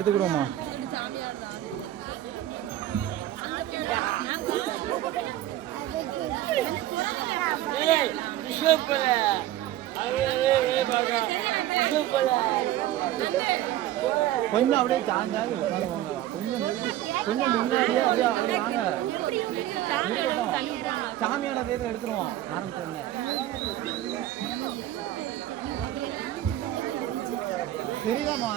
எடுத்துக்கிடுவோமா? கொஞ்சம் அப்படியே சாஞ்சாது உட்காருவாங்க. கொஞ்சம் முன்னாடியே அப்படியே வாங்க. சாமியோட பேர் எடுத்துருவோம் ஆரம்பிச்சோடனே. தெரியுதாம்மா?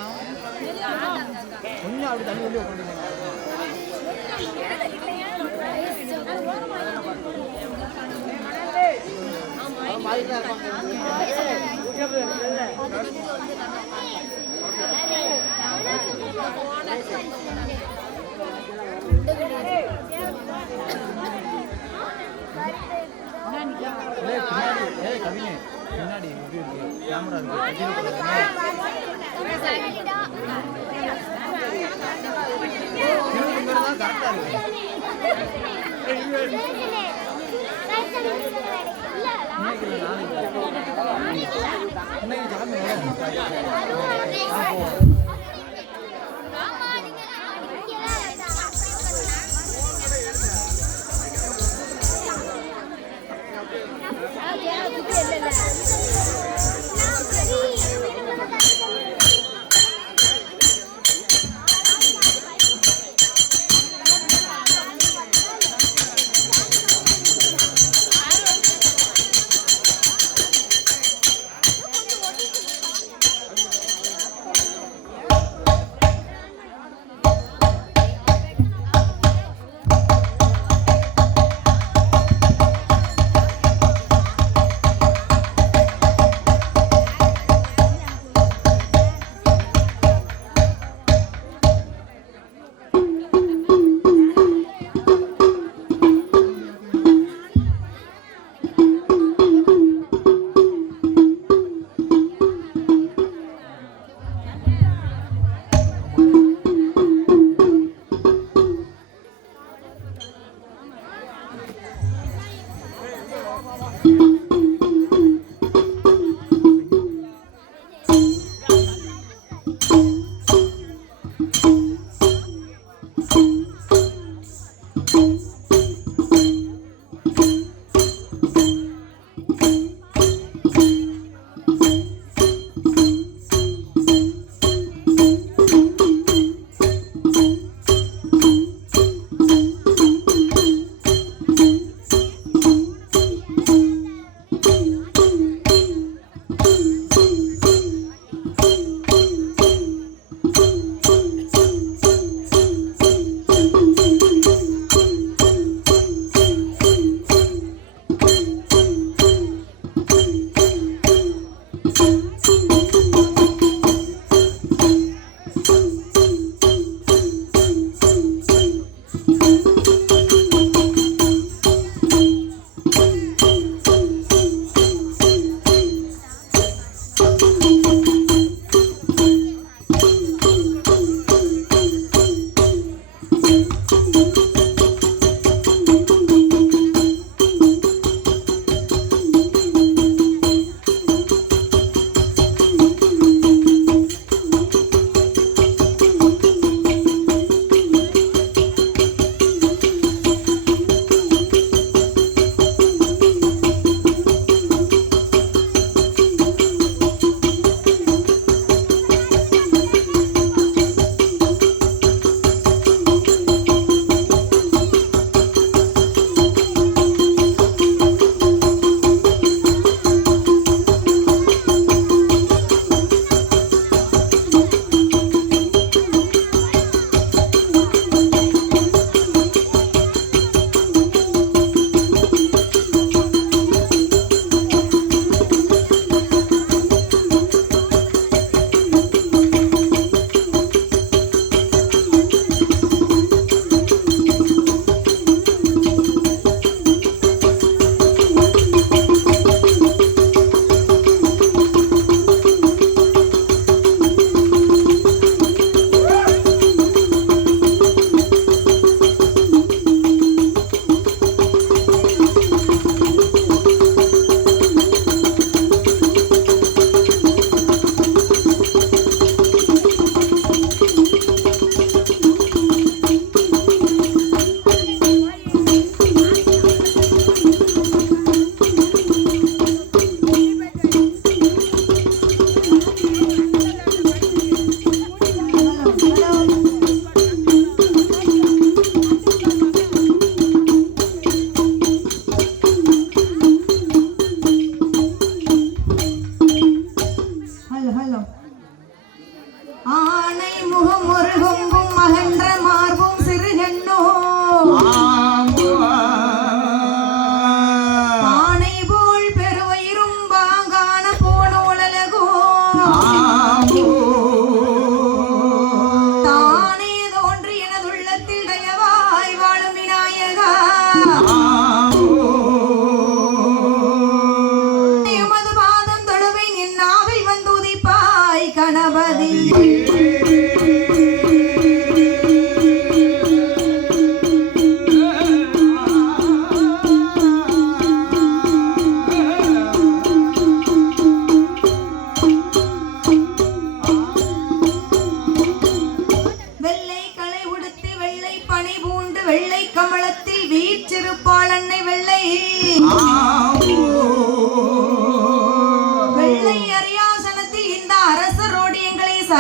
கொஞ்சம் அப்படி தள்ளி வெளியே உட்காந்துங்க. பின்னாடி கேமரா கரெக்டா இருக்கு.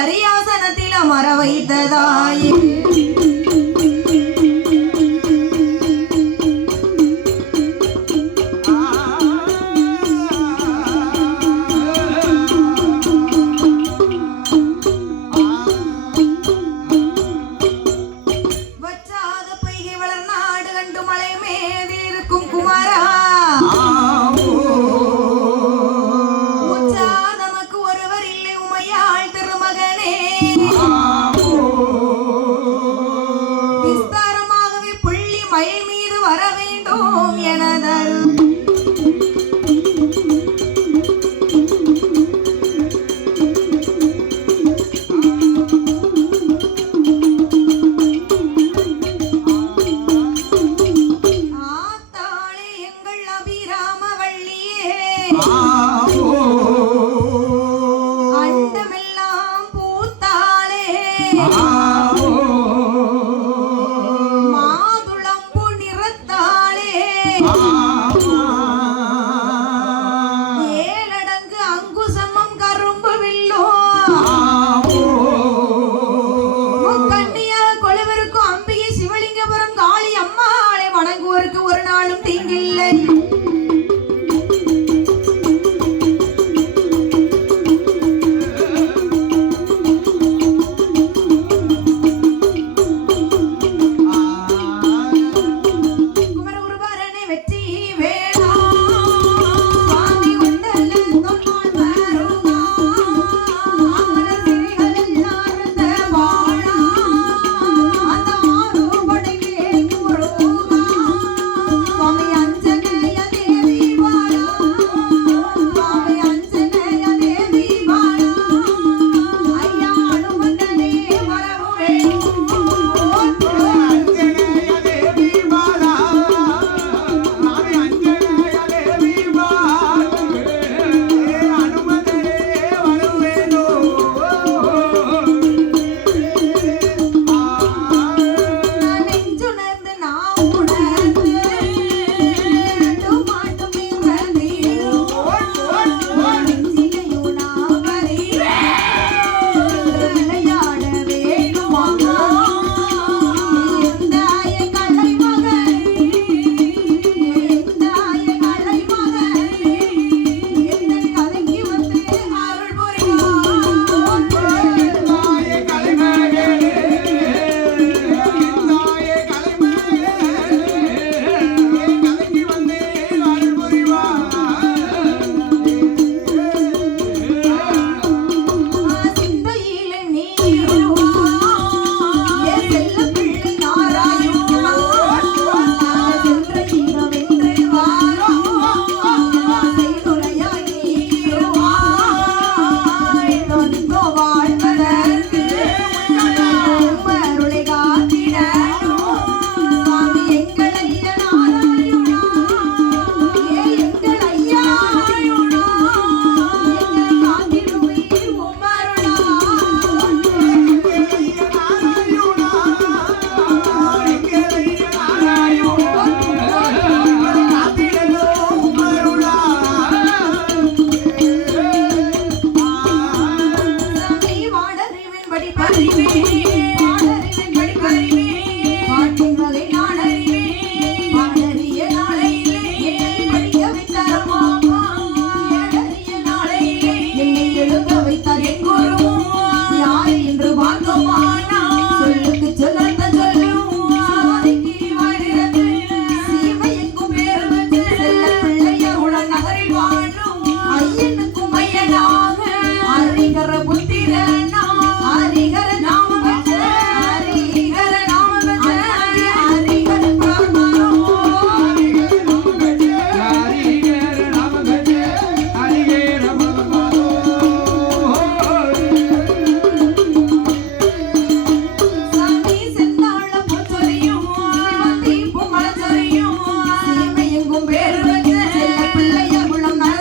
அரியாசனத்தில் அமர வைத்ததாயே பேரு செல்ல பிள்ளைய குளம்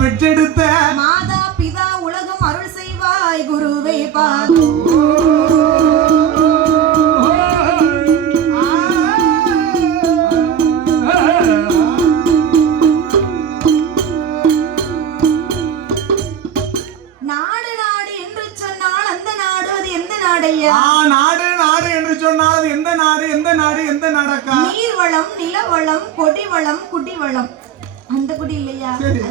பெற்றெடுத்த மாதா பிதா உலகம் அருள் செய்வாய் குருவே பாதோ. நாடு நாடு என்று சொன்னால் அந்த நாடு அது எந்த நாடையா? நாடு நாடு என்று சொன்னால் அது எந்த நாடு எந்த நாடு எந்த நாடக்கா? நீர்வளம் நிலவளம் கொடிவளம் குடிவளம். அந்த குடி இல்லையா?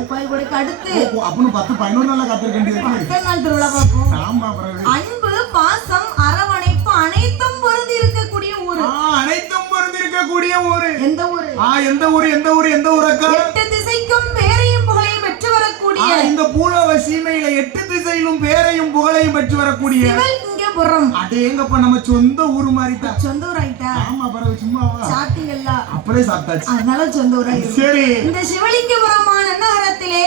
கோயில் கொடைக்கு அடுத்து அப்பனு 10-11 நாளா காத்திருக்கேன். நாள் திருவிழா பார்ப்போம். ஆமா. அன்பு பாசம் அரவணைப்பு அனைத்தும் பொருந்தி இருக்கக்கூடிய ஊரு. அனைத்தும் பொருந்தி இருக்கக்கூடிய ஊரு. எந்த ஊரு? எந்த ஊரு எந்த ஊரு எந்த ஊரக்கா? 8 திசைக்கும் பேரையும் புகழையும் பெற்று வரக்கூடிய இந்த பூலோக சீமையில 8 திசையிலும் பேரையும் புகழையும் பெற்று வரக்கூடிய சிவலிங்கபுரம். அடேங்கப்பா நம்ம சொந்த ஊரு மாதிரி தான். சொந்த ஊர் ஆயிட்டா? ஆமா பரவாயில்ல. சும்மாவா சாப்பிட்டீங்களா? அப்படியே சாப்பிட்டாச்சு. அதனால சொந்த ஊர் ஆயிடுச்சு. சரி. இந்த சிவலிங்கபுரமான நகரத்திலே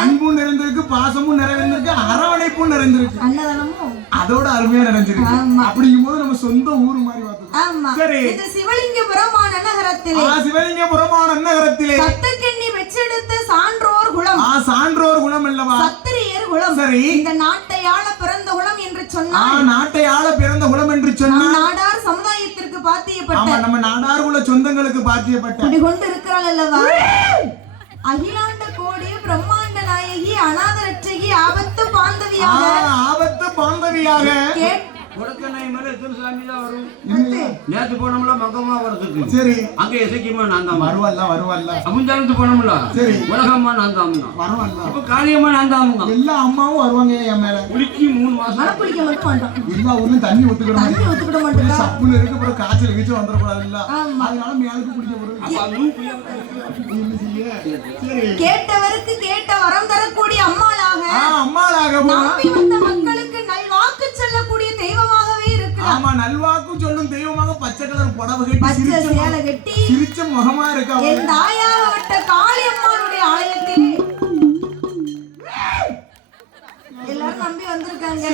அன்பும் நிறைந்திருக்கு, பாசமும் நிறைந்திருக்கு, அரவணைப்பும் நிறைந்திருக்கு, அன்னதானமும் அதோட அருமையா நிறைஞ்சிருக்கு. அப்படிங்கும் போது நம்ம சொந்த ஊரு மாதிரி ஆமா. சரி. இந்த சிவலிங்கபுரமான நகரத்திலே சிவலிங்கபுரமான நகரத்திலே சத்துக்கண்ணி பெற்றெடுத்த சான்றோர் குலம். சான்றோர் குலம் அல்லவா? சத்திரியர் குலம். சரி. இந்த நாட்டை ஆள பிறந்த குலம் என்று சொன்னால் நாட்டை ஆள பிறந்த குலம் என்று சொன்னால் நாடார் சமுதாயத்திற்கு பாத்தியப்பட்ட நம்ம நாடார் குல சொந்தங்களுக்கு பாத்தியப்பட்ட குடிகொண்டு இருக்கிறாள் அல்லவா? அகிலாண்ட கோடி பிரம்மாண்ட நாயகி அநாத ரட்சகி ஆபத்து பாந்தவியாக கொடுக்கனை மேல திருசாமி தான் வரும். நேத்து போனோம்ல மகமா வரதுக்கு. சரி. அங்க இசைக்குமா நான் தான் வருவல்ல. அமுஞ்சானத்து போனோம்ல. சரி. உலகம்மா நான் தான் வருவல்ல. அப்ப காளியம்மா நான் தான். எல்லா அம்மாவும் வருவாங்க என் மேல. குளிக்கி 3 மாசம். குளிக்க மாட்டோம். எல்லா ஊர்லயும் தண்ணி ஒத்துக்கிட மாட்டோம். சப்புல இருக்கு. அப்புறம் காய்ச்சல் கீச்சு வந்துடக்கூடாது இல்ல. அதனால மேலுக்கு குளிக்க வரும். கேட்டவருக்கு கேட்ட வரம் தரக்கூடிய அம்மாளாக நம்பி வந்த மக்களுக்கு நல்வாக்கு சொல்லக்கூடிய தெய்வமாகவே இருக்கிறார். ஆமா, நல்வாக்கு சொல்லும் தெய்வமாக பச்சை கலர் புடவை கட்டி பச்சை சேலை கட்டி சிரிச்ச முகமா இருக்கா. என் தாயாவட்ட காளியம்மாளுடைய ஆலயத்தில் எல்லாரும் நம்பி வந்திருக்காங்க.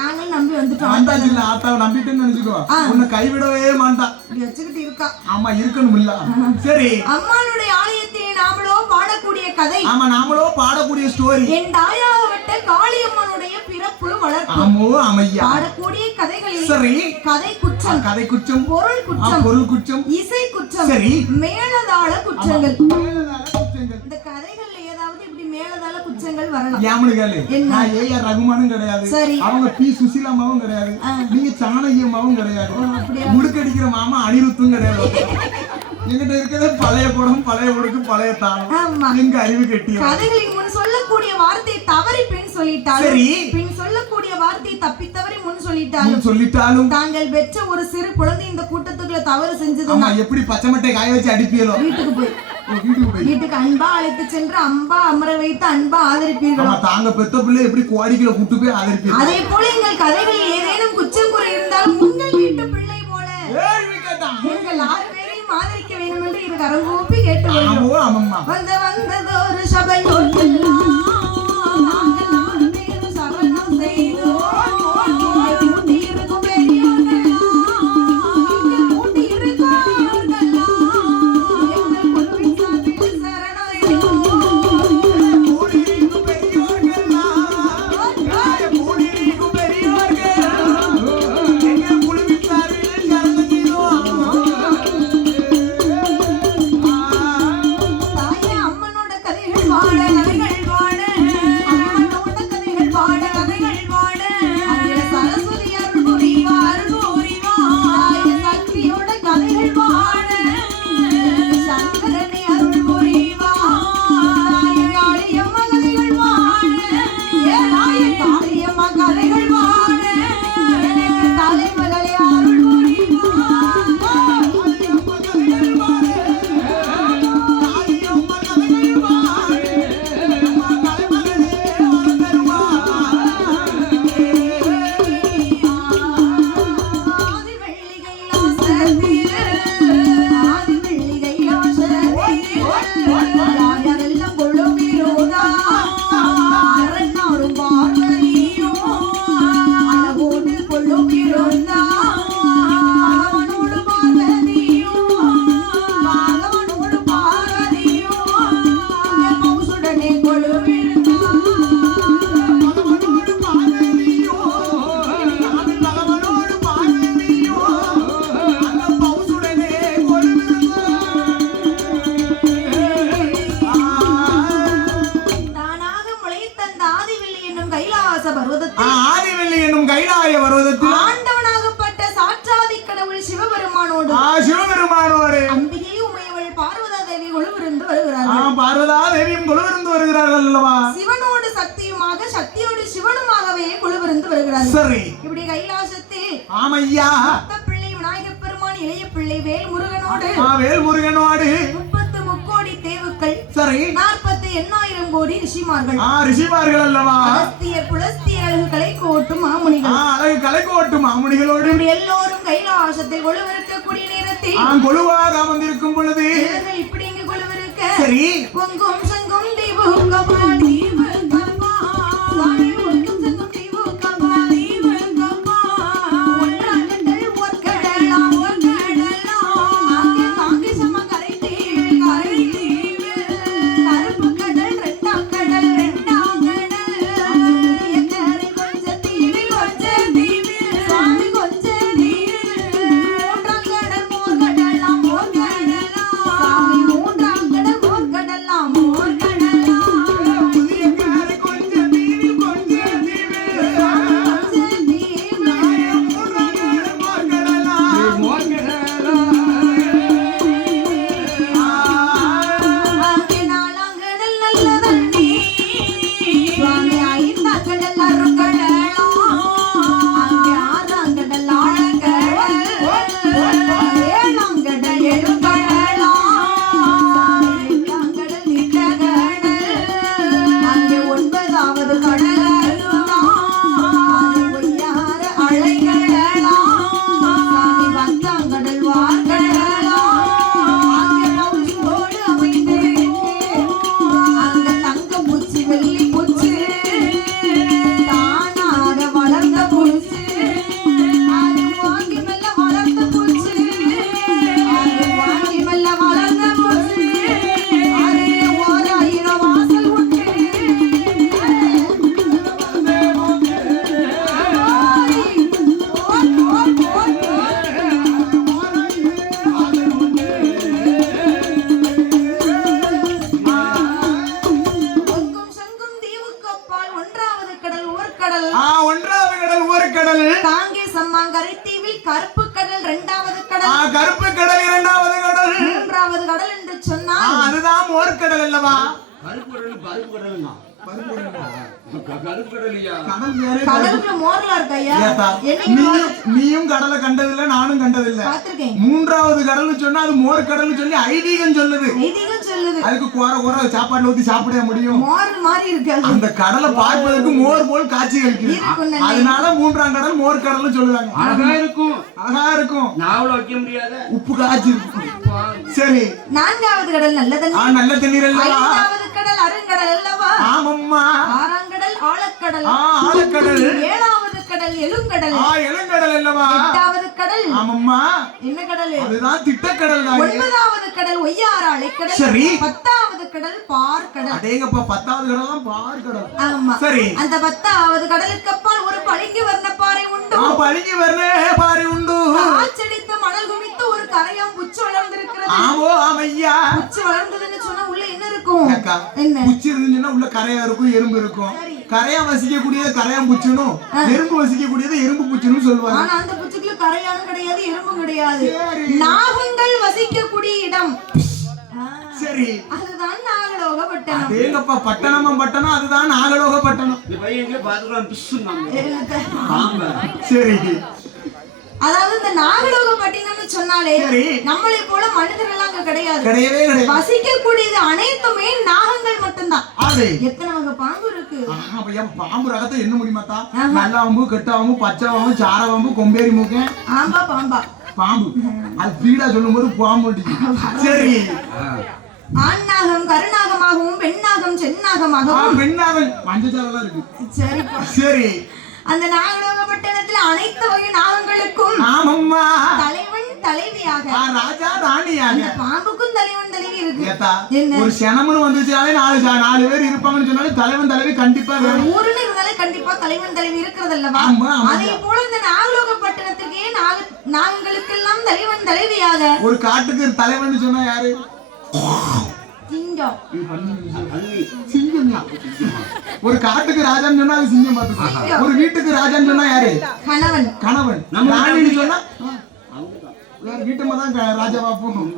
நாங்களும் நம்பி வந்துட்டோம். வந்தாச்சுல ஆத்தாவை நம்பிட்டுன்னு நினைச்சுக்கோ. உன்னை கைவிடவே மாட்டான். இப்படி வச்சுக்கிட்டு இருக்கா. ஆமா, இருக்கணும் இல்ல. சரி. அம்மாளுடைய ஆலயத்தில் நாமளோ பாடக்கூடிய கதை. ஆமா, நாமளோ பாடக்கூடிய ஸ்டோரி. என் தாயாவட்ட காளியம்மனுடைய பிறப்பு வளர்ப்பு. ஆமோ அமையா. பாடக்கூடிய கதைகளில் சரி. கதை குற்றம், பொருள் குற்றம், இசை குற்றம், சரி, மேலதாள குற்றங்கள். இந்த கதைகள்ல ஏதாவது இப்படி மேலதாள குற்றங்கள் வரலாம். நான் ஏஆர் ரகுமானும் கிடையாது, அவங்க பி சுசிலாமாவும் கிடையாது, நீங்க சாணகியம்மாவும் கிடையாது, முடுக்கடிக்கிற மாமா அனிருத்தும் கிடையாது. எங்கிட்ட இருக்கிறது பழைய படம், பழைய உடுக்கு, பழைய தாளம். எங்க அறிவு கட்டி கதைகளின் முன் சொல்லக்கூடிய வார்த்தை தவறி பின் சொல்லிட்டாலும், பின் சொல்லக்கூடிய வார்த்தை தப்பி தவறி முன் சொல்லிட்டாலும் தாங்கள் பெற்ற ஒரு சிறு குழந்தை இந்த கூட்டத்துக்குள்ள தவறு செஞ்சது எப்படி பச்சை மட்டை காய வச்சு அடிப்பீங்களோ, வீட்டுக்கு அன்பா அழைத்து சென்று அம்பா அமர வைத்து அன்பா ஆதரிப்பீர்களோ. தாங்க பெத்த பிள்ளை எப்படி கோடிக்குள்ள கூட்டு போய் ஆதரிப்பீங்க. அதே போல எங்கள் கதைகளில் ஏதேனும் குற்றம் குறை இருந்தாலும் உங்கள் வீட்டு பிள்ளை போல எங்கள் 6 பேரையும் ஆதரிக்க வேண்டும் என்று இரு கரங்கூப்பி கேட்டு வந்தது ஒரு சபை சரணம் செய்தோ கதைகள் கைலாய பர்வதத்தில் ஆண்டவனாகப்பட்ட சாட்சாதி கடவுள் சிவபெருமானோடு சிவபெருமானோடு அம்பிகை உமையவள் பார்வதா தேவி கொலுவிருந்து வருகிறார்கள். பார்வதா தேவியும் கொலுவிருந்து வருகிறார்கள் அல்லவா? சிவனோடு சக்தியுமாக சக்தியோடு சிவனுமாகவே கொலுவிருந்து வருகிறார்கள். சரி, இப்படி கைலாசத்தில் ஆமையா பிள்ளை விநாயகப் பெருமான் இளைய பிள்ளை வேல்முருகனோடு 30 முக்கோடி தேவுக்கள் சரி 48,000 கோடி ரிஷிமார்கள் ரிஷிமார்கள் அல்லவா? அகஸ்தியர் புலஸ்தியர் அழகு கலைக்கு ஓட்டும் மாமுனிகள் அழகு கலைக்கு ஓட்டும் மாமுனிகளோடு இப்படி எல்லோரும் கைலாசத்தில் கொலுவிருக்கக்கூடிய நேரத்தில் கொலுவாக அமர்ந்திருக்கும் பொழுது இப்படி இங்கு கொலுவிருக்க சரி பொங்கும் சங்கும் தீபுங்கமா தீபுங்கமா சாமி பொங்கும் சங்கும் தீபுங்கமா தீபுங்கமா ஒன்றாங்கங்கள் ஒர்க்கடலாம் அங்கே காங்கி சம கரை தீவு கருப்பு கடல் ரெண்டாம் கடல் கரை கொஞ்ச தீவில் சுவாமி கொஞ்ச தீவில் மூன்றாம் கடல் மோர்கடலாம் சாமி மூன்றாம் கடல் மோர்கடலாம் புதிய காரை கொஞ்ச தீவில் கொஞ்ச தீவில் அங்கே நாலாங்கடல் நல்ல தண்ணி சுவாமி ஐந்தாம் கடல் அருங்கடலாம் அங்கே ஆறாம் கடல் ஆழக்கடல் ஏழாம் கடல் எழுங்கடலாம் எட்டாம் கடல் நீட்டகடல் அங்கே 9வது கடல் ஒய்யார அலைகடலாம் சாமி 10ஆம் கடல் வார்கடலாம் அங்கே மவுசோடு அமைந்திருக்கு அங்க தங்க பூச்சி வெள்ளி பூச்சி தானாக வளர்ந்த பூச்சி அது வாங்கி மெல்ல வளர்ந்த பூச்சி அது வாங்கி மெல்ல வளர்ந்த பூச்சி அது 1000 வாசல் உண்டு பொங்கும் சங்கும் தீவுக்கப்பால் 1வது கடல் ஊர்க்கடல் 1வது கடல் ஒரு கடல் காங்கே சம்மாங்கரை தீவில் கருப்பு கடல் 2வது கடல் கருப்பு கடல் 2வது கடல் 3வது கடல் என்று சொன்னால் அதுதான் மோர்க்கடல் அல்லவா? கருப்பு கடலுங்க கருப்பு கடலையா கடல் வேறே கடலுக்குள்ள மோர்லாம் இருக்கு ஐயா. ஏத்தா, என்னைக்கு நீயும் கடலை கண்டதில்ல, நானும் கண்டதில்ல. பார்த்திருக்கேன். 3வது கடல்னு சொன்னா அது மோர் கடல்னு சொல்லி ஐதீகம் சொல்லுது. ஐதீகம் சொல்லுது. அதுக்கு குற சாப்பாடுல ஊத்தி சாப்பிட முடியும்? மோர் மாதிரி இருக்கு அது. அந்த கடலை பார்ப்பதற்கு மோர் போல் காட்சி இருக்கும் அளிக்குது. நல்ல. அதனால 3ஆம் கடல் மோர் கடல்னு சொல்லுவாங்க. அழகா இருக்கும், அழகா இருக்கும், நாவல வைக்க முடியாத உப்பு காய்ச்சி இருக்கும். சரி, 4வது கடல் நல்ல தண்ணி, நல்ல தண்ணீர் அல்லவா? 5வது கடல் அருங்கடல் அல்லவா? ஆமம்மா. 6ஆம் கடல் ஆழக்கடல், ஆழக்கடல், 7வது கடல் எழுங்கடல், எழுங்கடல் அல்லவா? 8வது கடல் ஆமம்மா. என்ன கடல்? அதுதான் திட்டக்கடல் தான். 9வது கடல் ஒய்யார அலைக்கடல், சரி. 10வது கடல் பார்க்கடல். அடேங்கப்பா, 10வது கடல் பார் கடல். ஆமா. சரி, அந்த 10வது கடலுக்கு அப்பால் ஒரு பளிங்கு வர்ண பாறை உண்டு. பளிங்கு வர்ண பாறை உண்டு. காற்றடித்து மணல் குமித்து ஒரு கரையாம் புச்சு வளர்ந்திருக்கிறது. ஆமோ ஆமையா. புச்சு வளர்ந்ததுன்னு சொன்னா உள்ள என்ன இருக்கும்? அக்கா, என்ன? புச்சு இருந்துச்சுன்னா உள்ள கரையா இருக்கும், எறும்பு இருக்கும். கரையா வசிக்கக்கூடியது கரையான் புச்சுனும், எறும்பு வசிக்கக்கூடியது எறும்பு புச்சுன்னு சொல்லுவாங்க. ஆனா அந்த புச்சுக்குள்ள கரையானும் கிடையாது, எறும்பும் கிடையாது. சரி. நாகங்கள் வசிக்கக்கூடிய இடம். சரி, அதுதான் நாகலோகப்பட்டணம். அடேங்கப்பா, பட்டணம் அதுதான் நாகலோக பட்டணம். இந்த பையன் எங்க பாத்துக்கலாம் பிசுங்க என்னத்த? ஆமா. சரி, அதாவது இந்த நாகலோகப்பட்டினம்னு சொன்னாலே சரி. நம்மளை போல மனிதர்கள் அங்க கிடையாது. கிடையவே கிடையாது. வசிக்கக்கூடியது அனைத்துமே நாகங்கள் மட்டும்தான். ஆடு. எத்தனை வகை பாம்பு இருக்கு? பாம்பு ரகத்தை என்ன முடியுமாத்தா? நல்ல பாம்பு, கெட்ட பாம்பு, பச்சை பாம்பு, சார பாம்பு, கொம்பேரி மூக்கன். ஆம்பா பாம்பா பாம்பு அது பீடா சொல்லும் போது பாம்பு. சரி, ஆண்நாகம் கருநாகமாகவும் பெண்ணாகம் செந்நாகமாகவும் பெண்ணாகம் மஞ்சச்சாரெல்லாம் இருக்கு. சரிப்பா. சரி, அந்த நாகலோகப்பட்டணத்தில் அனைத்து வகை நாகங்களுக்கும் ஆமம்மா தலைவன் தலைவியாக, ராஜா ராணியாக. அந்த பாம்புக்கும் தலைவன் தலைவி இருக்கு. ஏத்தா, என்ன? ஒரு சனம்னு வந்துச்சாலே 4 பேர் இருப்பாங்கன்னு சொன்னாலே தலைவன் தலைவி கண்டிப்பா வேணும். ஊருன்னு இருந்தாலே கண்டிப்பா தலைவன் தலைவி இருக்கிறது அல்லவா? ஆமா, ஆமா. அதே போல இந்த நாகலோகப்பட்டணத்திற்கே நாகங்களுக்கெல்லாம் தலைவன் தலைவியாக ஒரு காட்டுக்கு தலைவன் சொன்னா யாரு? சிங்கம். சிங்கம். சிங்கம். ஒரு காட்டுக்கு ராஜான்னு சொன்னா அது சிங்கம் பாத்துக்கோ. ஒரு வீட்டுக்கு ராஜான்னு சொன்னா யாரு? கணவன். கணவன். ராணின்னு சொன்னா வீட்டுமா தான் ராஜாவா போகணும்.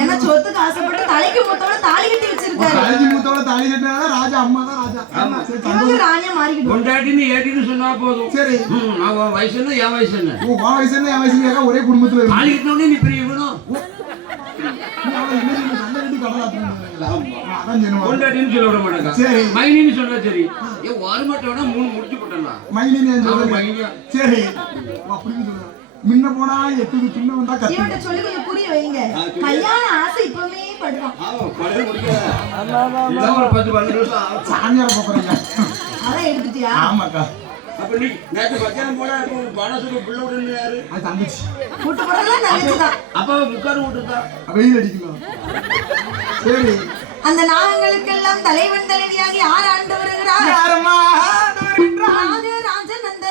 ஏன்னா சொத்துக்கு ஆசைப்பட்டு தலைக்கு மூத்தோட தாலி கட்டி வச்சிருக்காரு. தலைக்கு மூத்தோட தாலி கட்டினா ராஜா அம்மா தான் ராஜா. இவங்க ராணியா மாறிக்கிட்டு. கொண்டாட்டின்னு ஏட்டின்னு சொன்னா போதும். சரி. அவன் வயசு என்ன என் வயசு என்ன? உன் வயசு என்ன என் வயசு கேட்க ஒரே குடும்பத்துல இருக்கு. தாலி கட்டினோடனே நீ பெரிய இவனும். கொண்டாட்டின்னு சொல்ல விட மாட்டேங்க. சரி. மைனின்னு சொன்னா சரி. ஏன் ஒரு மட்டும் வேணா 3 முடிச்சு போட்டலாம். மைனின்னு சொல்லுங்க. சரி. அப்படின்னு சொல்லுங்க. முன்ன போனா எட்டுக்கு பின்ன வந்தா கத்தி. இவன்ட்ட சொல்லி கொஞ்சம் புரிய வைங்க. கல்யாண ஆசை இப்பவே படுவான். படுற முடியல. இதான் ஒரு 10-12 வருஷம் ஆகும். சாமியார போறீங்க. அதான் எடுத்துட்டியா? ஆமாக்கா. அப்ப நீ நேத்து பச்சனை போனா பானசுக்கு புள்ள விடுன்னு யாரு? அது தங்கச்சி. கூட்டு போறதெல்லாம் நல்லதுதான். அப்ப முக்காரு விட்டுதா? வெயில் அடிக்கலாம். சரி. அந்த நாகங்களுக்கெல்லாம் தலைவன் தலைவியாகி யார் ஆண்டு வருகிறார்? யாரம்மா ஆண்டு வருகிறார்? ராஜராஜன் அந்த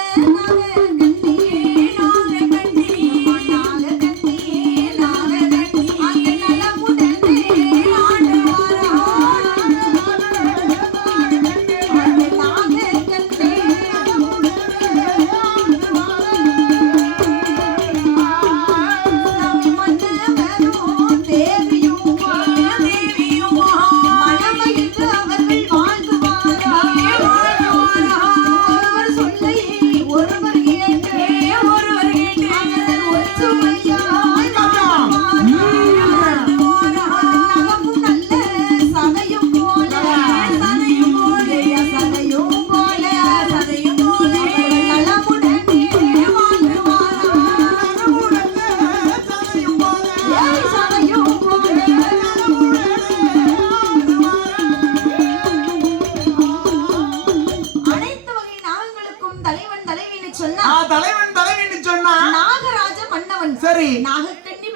நாககன்னி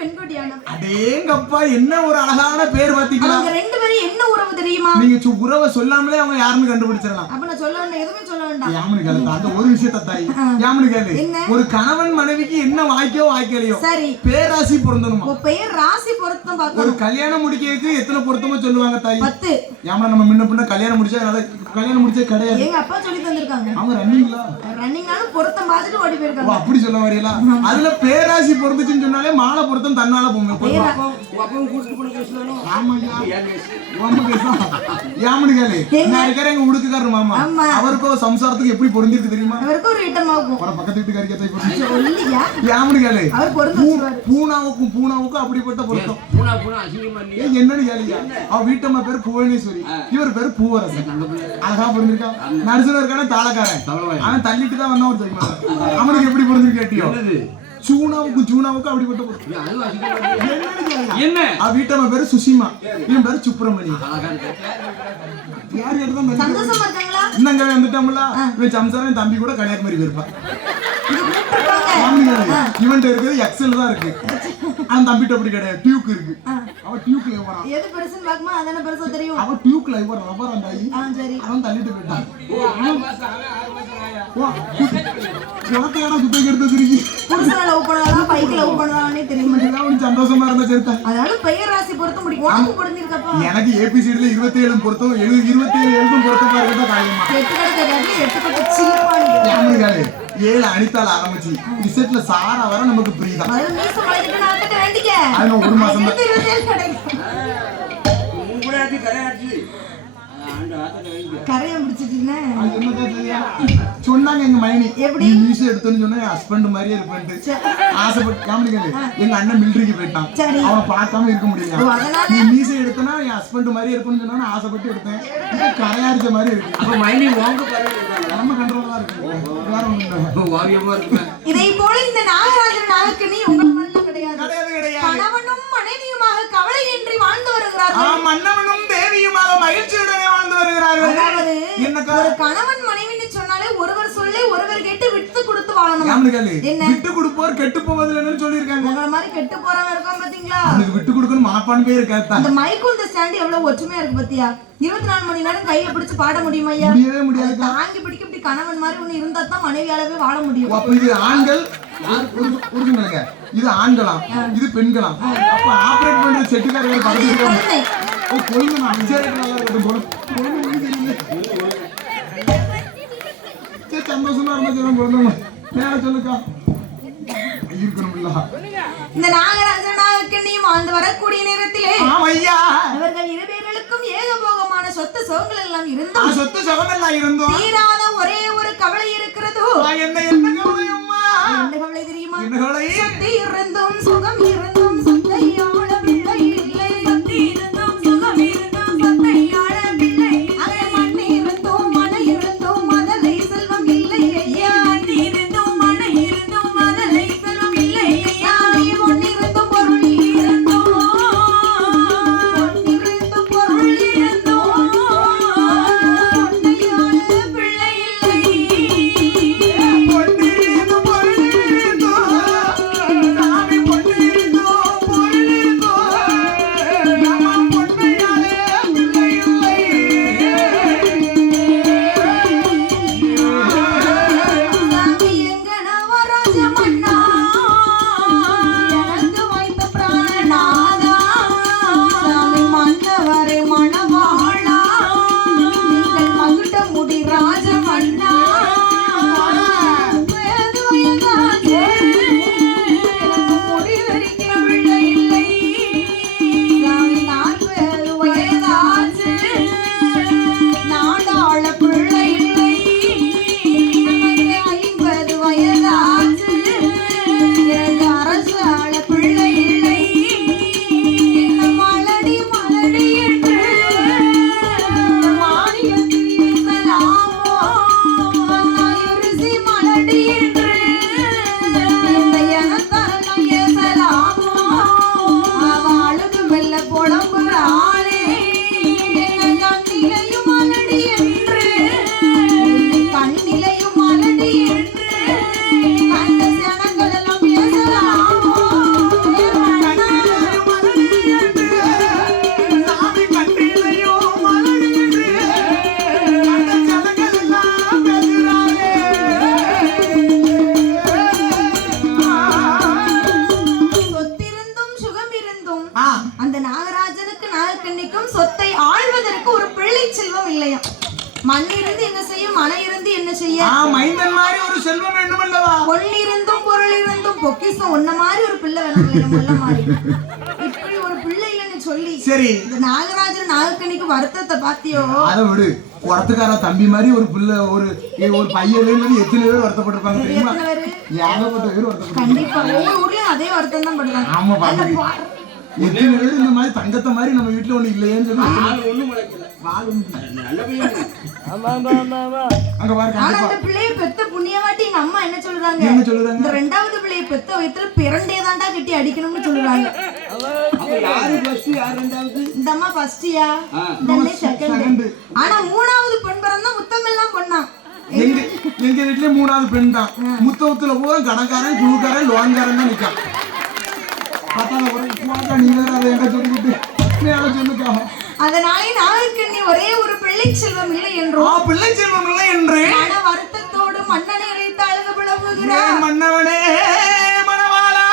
அடேங்கப்பா என்ன ஒரு அழகான பேர் பாத்தீங்களா? அவங்க ரெண்டு பேரும் என்ன உறவு தெரியுமா? நீங்க உறவை சொல்லாமலே அவங்க யாருன்னு கண்டுபிடிச்சிடலாம். அப்ப நான் சொல்ல வேண்டாம், எதுவுமே சொல்ல வேண்டாம். யாமனு கேளு அந்த ஒரு விஷயத்தை தாய். யாமனு கேளு. ஒரு கணவன் மனைவிக்கு என்ன வாய்க்கோ வாய்க்கலையோ சரி பேராசி பொருந்தணுமா? உங்க பெயர் ராசி பொருத்தம் பார்க்கணும். ஒரு கல்யாணம் முடிக்கிறதுக்கு எத்தனை பொருத்தமோ சொல்லுவாங்க தாய்? 10. யாமனா நம்ம முன்ன பின்ன கல்யாணம் முடிச்சா கல்யாணம் முடிச்சே கிடையாது. எங்க அப்பா சொல்லி தந்திருக்காங்க. அவங்க ரன்னிங்களா? ரன்னிங்னாலும் பொருத்தம் பார்த்துட்டு ஓடி போயிருக்காங்க. அப்படி சொல்ல வரீங்களா? அதுல பேராசி பொருந்துச்சுன்னு சொன்னாலே மாலை பொருத்தம் தன்னால போகும். உடுக்குக்காரர் மாமா அவருக்கோ சம்சாரத்துக்கு எப்படி பொருந்திருக்கு தெரியுமா? பக்கத்து வீட்டுக்காரிக்கத்தை பூனாவுக்கும் பூனாவுக்கும் அப்படிப்பட்ட பொருத்தம். என்னன்னு கேளுங்க. அவ வீட்டம்மா பேரு புவனேஸ்வரி, இவர் பேரு பூவரசன். அழகா பொருந்திருக்கா? நடுசுல இருக்கான தாளக்காரன். அவன் தள்ளிட்டு தான் வந்தான் ஒரு தெரியுமா? அவனுக்கு எப்படி பொருந்திருக்கு கேட்டியோ? சூனாவுக்கும் அப்படிப்பட்ட என்ன? வீட்டம்மா பேரு சுசிமா, இவன் பேரு சுப்பிரமணி. யாரு இன்னங்க வந்துட்டோம்ல. இவன் சம்சாரம் தம்பி கூட கன்னியாகுமரி போயிருப்பான். இவன் இருக்குது எக்ஸல் தான் இருக்கு. அந்த தம்பிட்ட அப்படி கிடையாது, டியூக் இருக்கு. அவ டியூக்ல போறான். எது பெருசுன்னு பாக்குமா அதானே பெருசா தெரியும். அவ டியூக்ல போறான். ரப்பர் அண்டாயி. சரி அவன் தள்ளிட்டு போயிட்டான். ஜோத்தையாடா சுத்தம் எடுத்துக்கிறீங்க. புருஷனை லவ் பண்ணாதா பைக் லவ் பண்ணாதானே தெரியும். அவன் சந்தோஷமா இருந்தா சரிதா. அதனால பெயர் ராசி பொருத்தம் முடியும். உனக்கு பொருந்திருக்கப்பா? எனக்கு ஏபிசிடில 27 பொருத்தம் 27 எழுதும் பொருத்தமா இருக்கதா காரியமா? 8 கடை தெரியாது 8 கடை சீப்பானி. யாமனுகாலே 7 அனிதால ஆரம்பிச்சு ரிசெட்ல சாரா வர நமக்கு புரியுதா? முதல்ல மீச மலைக்கிட்டு நான் கிட்ட வேண்டிக்க. அது ஒரு மாசம் தான். 27 கடை. உங்களாட்டி கரையாச்சு. கரைய முடிச்சிட்டீனே. அது என்னதா தெரியா? சொன்னாங்க எங்க மைனி. எப்படி மீச எடுத்தேன்னு சொன்னா ஹஸ்பண்ட் மாதிரியே இருப்பேன்ட்டு. ஆசைப்பட்டு காமிக்கல. எங்க அண்ணன் மிலிட்டரிக்கு போயிட்டான். அவன் பார்க்காம இருக்க முடியல. நீ மீச எடுத்தனா என் ஹஸ்பண்ட் மாதிரியே இருக்குன்னு சொன்னா நான் ஆசைப்பட்டு எடுத்தேன். இது கரையாடிச்ச மாதிரி இருக்கு. அப்ப மைனி வாங்க பாருங்க. நம்ம கண்ட்ரோலா இருக்கு. வேற ஒண்ணும் இல்ல. வாரியமா இருக்கு. இதை போல இந்த நாகராஜன் நாகக்கனி உங்கள் மண்ண கிடையாது. கிடையாது. கணவனும் மனைவியுமாக கவலையின்றி வாழ்ந்து வருகிறார்கள். மன்னவனும் தேவியுமாக மகிழ்ச்சியுடனே வாழ்ந்து வருகிறார்கள். அதாவது ஒரு கணவன் மனைவின்னு சொன்னாலே ஒருவர் சொல்லை ஒருவர் கேட்டு விட்டு கொடுத்து வாழணும். என்ன விட்டு கொடுப்போர் கெட்டு போவதில்லைன்னு சொல்லிருக்காங்க. உங்கள மாதிரி கெட்டு போறவங்க இருக்கான் பாத்தீங்களா? அதுக்கு விட்டு கொடுக்கணும் மனப்பான்மையே இருக்காது. அந்த மைக்கும் இந்த ஸ்டாண்ட் எவ்வளவு ஒற்றுமையா இருக்கு பாத்தியா? 24 மணி நேரம் கையை பிடிச்சு பாட முடியுமா ஐயா? முடியவே முடியாது. தாங்கி பிடிக்க இப்படி கணவன் மாதிரி ஒண்ணு இருந்தா தான் மனைவியாலவே வாழ முடியும். அப்ப இது ஆண்கள் புரிஞ்சுங்க. இது ஆண்களாம் இது பெண்களாம். அப்ப ஆபரேட் பண்ற செட்டுக்காரங்க படுத்துறாங்க. கொழுந்து அச்சருக்கு நல்லா இருக்கட்டும் கொழுந்து தெரியல சரி சந்தோஷமா இருந்தா சொல்லுங்க கொழுந்து மேல சொல்லுக்கா இருக்கணும்ல இந்த நாகராஜன் நாகக்கண்ணி வாழ்ந்து வரக்கூடிய நேரத்திலே ஆமையா அவர்கள் இருவர்களுக்கும் ஏகபோகமான சொத்து சுகங்கள் எல்லாம் இருந்தோம் சொத்து சுகமெல்லாம் இருந்தோம் தீராத ஒரே ஒரு கவலை இருக்கிறதோ என்ன கவலை அம்மா என்ன கவலை தெரியுமா என்ன கவலை சொத்து இருந்தும் சுகம் இருந்தும் சொத்தையாள பிள்ளை இல்லை சொத்து இருந்தும் சுகம் இருந்தும் சொத்தையாள பிள்ளை அங்கே மண்ணி இருந்தும் மழை இருந்தும் மதலை செல்வம் இல்லை ஐயா மண்ணி இருந்தும் மழை இருந்தும் மதலை செல்வம் இல்லை ஐயா ஒன்னிருந்தும் பொருள் இருந்தும் ஒன்னிருந்தும் பொருள் இருந்தும் சொத்தையாள பிள்ளை அந்த நாகராஜனுக்கு நாகக்கண்ணிக்கும் சொத்தை ஆழ்வதற்கு ஒரு பிள்ளை செல்வம் இல்லையா மண் இருந்து என்ன செய்யும் மனை இருந்து என்ன செய்ய மைந்தன் மாதிரி ஒரு செல்வம் வேண்டும் அல்லவா பொன்னிருந்தும் பொருள் இருந்தும் பொக்கிஷம் ஒன்ன மாதிரி ஒரு பிள்ளை வேணும் முல்ல மாதிரி இப்படி ஒரு பிள்ளை இல்லைன்னு சொல்லி சரி இந்த நாகராஜன் நாகக்கண்ணிக்கு வருத்தத்தை பாத்தியோ அதை விடு குளத்துக்கார தம்பி மாதிரி ஒரு பிள்ளை ஒரு பையன் எத்தனை பேர் வருத்தப்பட்டிருப்பாங்க தெரியுமா ஏகப்பட்ட பேர் வருத்தப்பட்டு கண்டிப்பா ஒவ்வொரு ஊர்லயும் அதே வருத்தம் தான் படுறாங்க ஆமா பாருங்க எத்தனை பேர் இந்த மாதிரி தங்கத்தை மாதிரி நம்ம வீட்டுல ஒண்ணு இல்லையேன்னு சொல்லி அங்க பாருங்க ஆனா அந்த பிள்ளைய பெத்த புண்ணியவாட்டி எங்க அம்மா என்ன சொல்றாங்க இந்த ரெண்டாவது பிள்ளைய பெத்த வயித்துல பிறண்டே தாண்டா கட்டி அடிக்கணும்னு சொல்றாங்க இந்த அம்மா ஃபர்ஸ்ட்யா இந்த செகண்ட் ஆனா மூணாவது பெண் பிறந்தா முத்தம் எல்லாம் பண்ணா எங்க வீட்லயே மூணாவது பெண் தான் முத்தத்துல போக கணக்காரன் குழுக்காரன் லோன்காரன் தான் நிக்கான் அதனாலே நாகக்கண்ணி ஒரே ஒரு பிள்ளை செல்வம் இல்லை என்றும் பிள்ளை செல்வம் இல்லை என்று மன வருத்தத்தோடு மன்னனை அழைத்து அழுது விளவுகிறார் மன்னவனே மணவாளா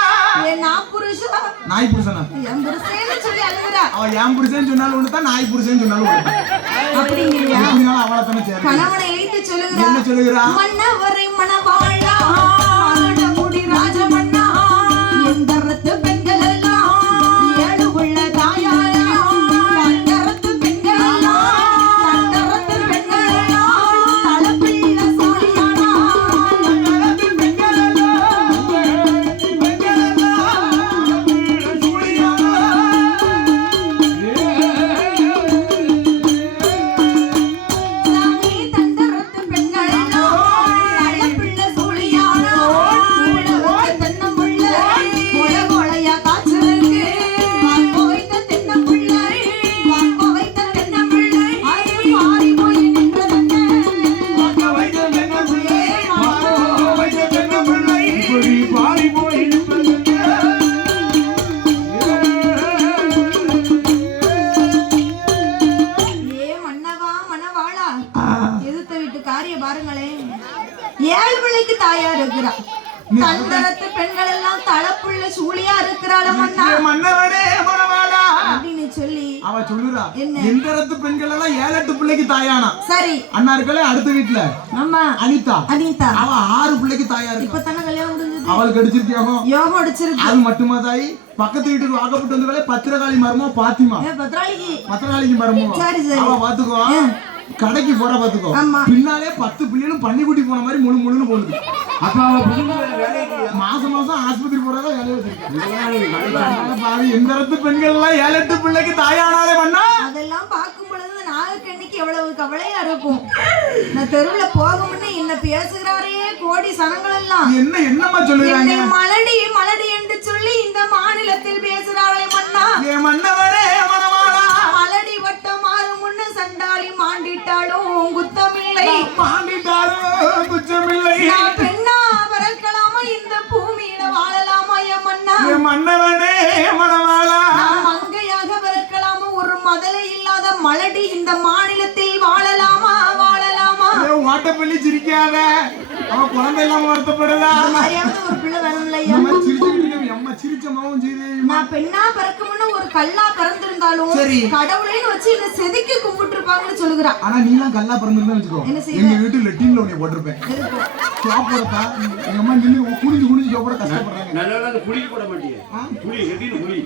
நான் புருஷா நாய் புருஷனா என் புருஷன்னு சொல்லி அழுகுறா அவ என் புருஷன் சொன்னாலும் ஒண்ணுதான் நாய் புருஷன் சொன்னாலும் அப்படிங்கிறியா அவளை தானே சேர கணவனை அழைத்து சொல்லுகிறா என்ன சொல்லுகிறா மன்னவரை மணவாளா முடி ராஜமன்னா எந்தரத்து பெண்கள் எல்லாம் ஏழு உள்ள தாயாரா தந்தரத்து பெண்கள் எல்லாம் தந்தரத்து பெண்கள் எல்லாம் தலப்பிள்ள சோழியானா தந்தரத்து பெண்கள் எல்லாம் சோழியானா சாமி தந்தரத்து பெண்கள் எல்லாம் தலப்பிள்ள சோழியானா ஏழு பிள்ளைக்கு தாயா இருக்கிறா தந்தரத்து பெண்கள் எல்லாம் தலப்புள்ள சூழியா இருக்கிறாள் மன்னா மன்னவனே மணவாளா அப்படின்னு சொல்லி அவ சொல்லுறா என்ன? எந்த ரத்து பெண்கள் எல்லாம் 7-8 பிள்ளைக்கு தாயானா. சரி அண்ணா இருக்கல அடுத்த வீட்டுல ஆமா அனிதா அனிதா அவ 6 பிள்ளைக்கு தாயா இருக்கு. இப்பதானே கல்யாணம் முடிஞ்சது. அவளுக்கு அடிச்சிருக்கியாகோ யோகம் அடிச்சிருக்கு. அது மட்டுமா தாய் பக்கத்து வீட்டுக்கு வாக்கப்பட்டு வந்தவளே பத்திரகாளி மரமோ பாத்திமா பத்திரகாளிக்கு மரமோ சரி சரி அவ பாத்துக்கோ கடைக்கு போற பாத்துக்கோ பின்னாலே 10 பிள்ளைகளும் பன்னிக்குட்டி போன மாதிரி முழு முழுன்னு போடுது. அப்ப அவ புதுசு வேலைக்கு மாசம் ஆஸ்பத்திரி போறதா வேலையை வச்சிருக்காங்க. எந்த இடத்து பெண்கள் எல்லாம் 7-8 பிள்ளைக்கு தாயானாலே பண்ணா அதெல்லாம் பார்க்கும் பொழுது நாகக்கண்ணிக்கு எவ்வளவு கவலையா இருக்கும். நான் தெருவுல போக முன்னே என்ன பேசுகிறாரே கோடி சனங்கள் எல்லாம் என்னமா சொல்லுறாங்க. மலடி மலடி என்று சொல்லி இந்த மாநிலத்தில் பேசுறாளே மன்னா ஏ மன்னவரே மனவாளா மலடி வட்டம் மாறும் முன்னு சண்டாளி மாண்டிட்டாலும் குத்தமில்லை மாண்டிட்டாலும் குற்றமில்லை. நான் பெண்ணா பிறக்கலாமா இந்த பூமியில வாழலாமா என் மன்னா ஏ மன்னவரே மனவாளா நான் மங்கையாக பிறக்கலாமா ஒரு மதலை இல்லாத மலடி இந்த மாநிலத்தில் வாழலாமா வாழலாமா ஓட்டப்பள்ளி சிரிக்காத அவ குழந்தை எல்லாம் வருத்தப்படுதா மாதிரியாவது ஒரு பிள்ளை வேணும் இல்லையா அம்மா சிரிச்சமாவும் செய்து நான் பெண்ணா பிறக்க முன்ன ஒரு கல்லா பிறந்திருந்தாலும் சரி. கடவுளைன்னு வச்சு என்ன செதுக்கி கும்பிட்டு இருப்பாங்கன்னு சொல்லுகிறா. ஆனா நீ எல்லாம் கல்லா பிறந்திருந்தா வச்சுக்கோ என்ன செய்வ? எங்க வீட்டு லெட்டின்ல உன்னை போட்டிருப்பேன். சாப்பிடறதா எங்க அம்மா நின்று குனிஞ்சு சாப்பிட கஷ்டப்படுறாங்க. நல்லா குளிக்க போட மாட்டியே குளி கட்டின்னு குளி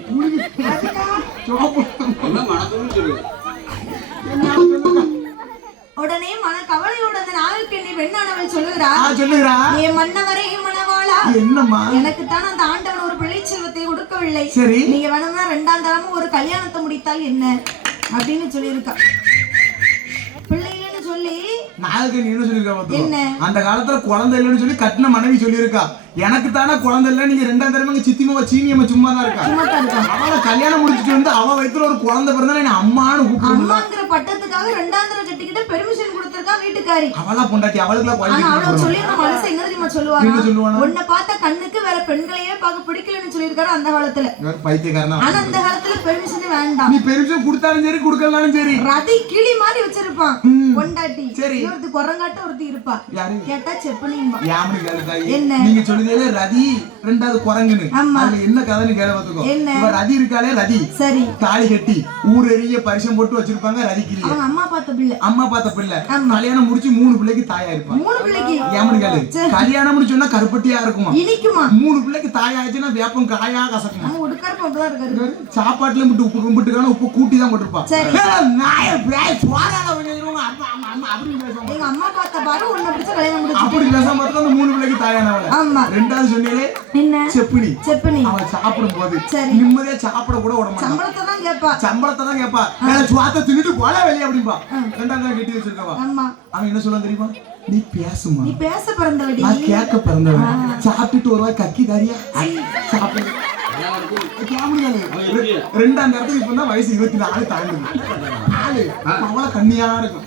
உடனே மன கவலையோட அந்த நாகக்கண்ணி பெண்ணானவள் சொல்லுகிறா சொல்லுகிறா ஏ மன்னவரே மணவாளா என்னம்மா எனக்கு தான் அந்த ஆண்டவன் ஒரு பிள்ளை செல்வத்தை கொடுக்கவில்லை. சரி நீங்க வேணும்னா 2ஆம் தரமும் ஒரு கல்யாணத்தை முடித்தால் என்ன அப்படின்னு சொல்லியிருக்கா. பிள்ளைன்னு சொல்லி நாகக்கண்ணி என்ன சொல்லிருக்கா என்ன அந்த காலத்துல குழந்தை இல்லைன்னு சொல்லி கட்டின மனைவி சொல்லியிருக்கா. எனக்கு தானே குழந்தை இல்ல நீங்க 2ஆம் தரமா சித்திமாவ சீனியம்மா சும்மா தான் இருக்கா. அவளை கல்யாணம் முடிச்சுட்டு வந்து அவ வயித்துல ஒரு குழந்தை பிறந்தா என்ன அம்மான்னு கூப்பிடுறா. அம்மாங்கிற பட்டத்துக்காக 2ஆம் தரம் கட்டிக்கிட்டு பெர்மிஷன் கொடுத்திருக்கா வீட்டுக்காரி. அவளா பொண்டாட்டி அவளுக்கு அவள சொல்லிருக்க மனசு எங்க தெரியுமா சொல்லுவாங்க உன்னை பார்த்த கண்ணுக்கு வேற பெண்களையே பார்க்க பிடிக்கலன்னு சொல்லியிருக்காரு அந்த காலத்துல. பைத்தியக்காரனா ஆனா அந்த காலத்துல பெர்மிஷன் வேண்டாம். நீ பெர்மிஷன் கொடுத்தாலும் சரி கொடுக்கலனாலும் சரி ரதி கிளி மாதிரி வச்சிருப்பான் பொண்டாட்டி. சரி ஒருத்தி குரங்காட்ட ஒருத்தி இருப்பா. யாரு கேட்டா செப்பனிம்பா. யாமனு கேளுதாய் என்ன நீங்க சொல்லுதே ரதி 2வது குரங்குன்னு அதுல என்ன கதைன்னு கேள பாத்துக்கோ. என்ன ரதி இருக்காளே ரதி சரி தாலி கட்டி ஊரெரிய பரிசம் போட்டு வச்சிருப்பாங்க. ரதி கிளி அவங்க அம்மா பார்த்த பிள்ளை கல்யாணம் முடிச்சு 3 பிள்ளைக்கு தாயா இருப்பா. 3 பிள்ளைக்கு ஏமனு கேளு கல்யாணம் முடிச்சோன்னா கருப்பட்டியா இருக்குமா இனிக்குமா 3 பிள்ளைக்கு தாயாச்சுன்னா வேப்பம் காயா கசக்குமா. உடுக்கறப்ப அப்படிதான் இருக்காரு. சாப்பாட்டுல மட்டும் உப்பு கும்பிட்டுக்கான உப்பு கூட்டி தான் போட்டுருப்பா. எங்க அம்மா பார்த்த பாரு உன்னை பிடிச்ச கல்யாணம் முடிச்சு அப்படி பேசாம பார்த்தா அந்த 3 பிள்ளைக்கு தாயானவள. ஆமா 2வது சொன்னீங்களே என்ன செப்பனி அவன் சாப்பிடும் போது சரி நிம்மதியா சாப்பிட கூட விட மாட்டான். சம்பளத்தை தான் கேப்பா. சுவாத்த தின்னுட்டு போல வெளியே அப்படின்பா. 2ஆம் தரம் கட்டி வச்சிருக்கவா. அவன் என்ன சொல்ல தெரியுமா நீ பேசுமா நீ பேச பிறந்தவடி நான் கேட்க பிறந்தவன். சாப்பிட்டுட்டு ஒரு வாய் கக்கி தாரியா சாப்பிடு. 2ஆம் தரத்துக்கு இப்ப தான் வயசு 24 தாண்டுது. அவள கண்ணியா இருக்கும்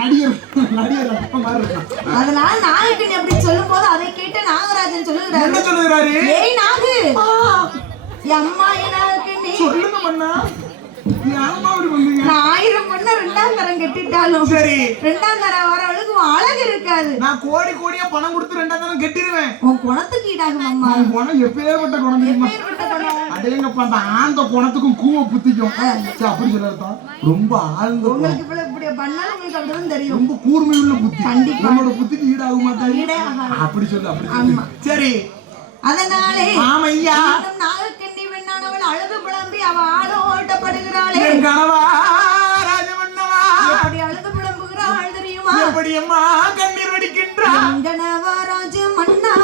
நடிகர் மாதிரி இருக்கும். அதனால நாகக்கண்ணி அப்படி சொல்லும் போது அதை கேட்டு நாகராஜன் சொல்லுகிறாரு. என்ன சொல்லுகிறாரு? ஏய் நாகு அம்மா நாகக்கண்ணி சொல்லுங்க மன்னா யாமா அப்படி பண்ணீங்க. நான் 1000 பொண்ண 2ஆம் தரம் கட்டிட்டாலும் சரி 2ஆம் தரம் வரவளுக்கு அழகு இருக்காது. நான் கோடி கோடியா பணம் கொடுத்து 2ஆம் தரம் கட்டிடுவேன். உன் குணத்துக்கு ஈடாகும் அம்மா. உன் குணம் எப்பேற்பட்ட குணம் தெரியுமா? அடேங்கப்பா அந்த ஆந்த குணத்துக்கும் கூவ புத்திக்கும் அப்படி சொல்லறதான் ரொம்ப ஆழ்ந்த. உங்களுக்கு இப்படி பண்ணாலும் உங்களுக்கு அப்படிதான் தெரியும். ரொம்ப கூர்மை உள்ள புத்தி. கண்டிப்பா நம்மளோட புத்திக்கு ஈடாக மாட்டாங்க. அப்படி சொல்லு அப்படி சொல்லு. சரி அதனாலே ஆமையா நாகக்கண்ணி பெண்ணானவள் அழுது புலம்பி அவ ஆளோட்டப்படுகிறாளே. என் கனவா ராஜமன்னவா எப்படி அழுது புலம்புகிறாள் தெரியுமா? எப்படி அம்மா கண்ணீர் வடிக்கின்றாள். கனவா ராஜமன்னா